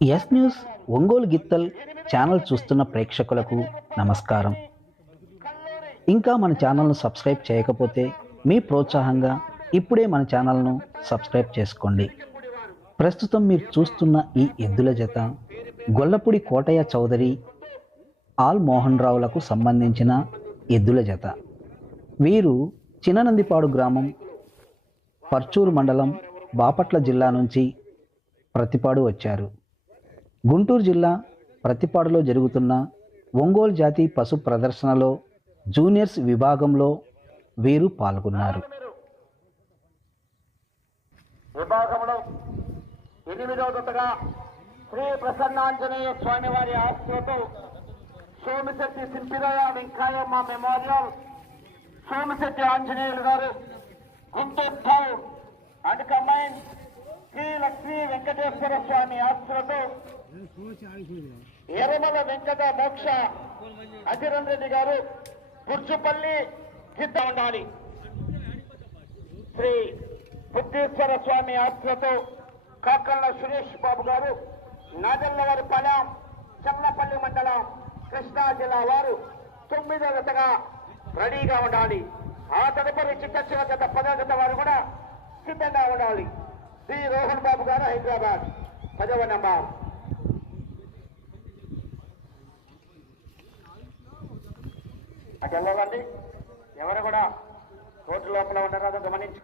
Yes news Ongole గిత్తల్ channel చూస్తున్న ప్రేక్షకులకు నమస్కారం. ఇంకా మన ఛానల్ను సబ్స్క్రైబ్ చేయకపోతే మీ ప్రోత్సాహంగా ఇప్పుడే మన ఛానల్ను సబ్స్క్రైబ్ చేసుకోండి. ప్రస్తుతం మీరు చూస్తున్న ఈ ఎద్దుల జత గొల్లపూడి కోటయ్య చౌదరి ఆల్ మోహన్ రావులకు సంబంధించిన ఎద్దుల జత. వీరు చిన్ననందిపాడు గ్రామం, పర్చూరు మండలం, బాపట్ల జిల్లా నుంచి ప్రతిపాడు వచ్చారు. గుంటూరు జిల్లా ప్రతిపాడులో జరుగుతున్న ఒంగోలు జాతి పశు ప్రదర్శనలో జూనియర్స్ విభాగంలో వీరు పాల్గొన్నారు. విభాగంలో 8వ జతగా శ్రీ ప్రసన్నాంజనేయ స్వామి వారి ఆశతో సోమిశెట్టి శిల్పిరాయ Venkayamma memorial, Somisetti Anjaneyulu garu, Guntur town and combine Shri Lakshmi Venkateswara Swamy ఆశతో ఎర్రమల వెంకట మోక్ష అధిరన్ రెడ్డి గారు, పుర్చుపల్లి గిద్ద ఉండాలి. శ్రీ బుద్ధేశ్వర స్వామి ఆశతో కాకళ్ళ సురేష్ బాబు గారు, నాగల్లవారిపాలెం, చల్లపల్లి మండలం, కృష్ణా జిల్లా వారు 9వ జతగా రెడీగా ఉండాలి. ఆ తదుపరి చిన్న జత 10వ జత వారు కూడా సిద్ధంగా ఉండాలి. శ్రీ రోహన్ బాబు గారు, హైదరాబాద్, 10వ నంబర్. అటు వెళ్ళవండి, ఎవరు కూడా రోడ్డు లోపల ఉండరాదో గమనించుకో.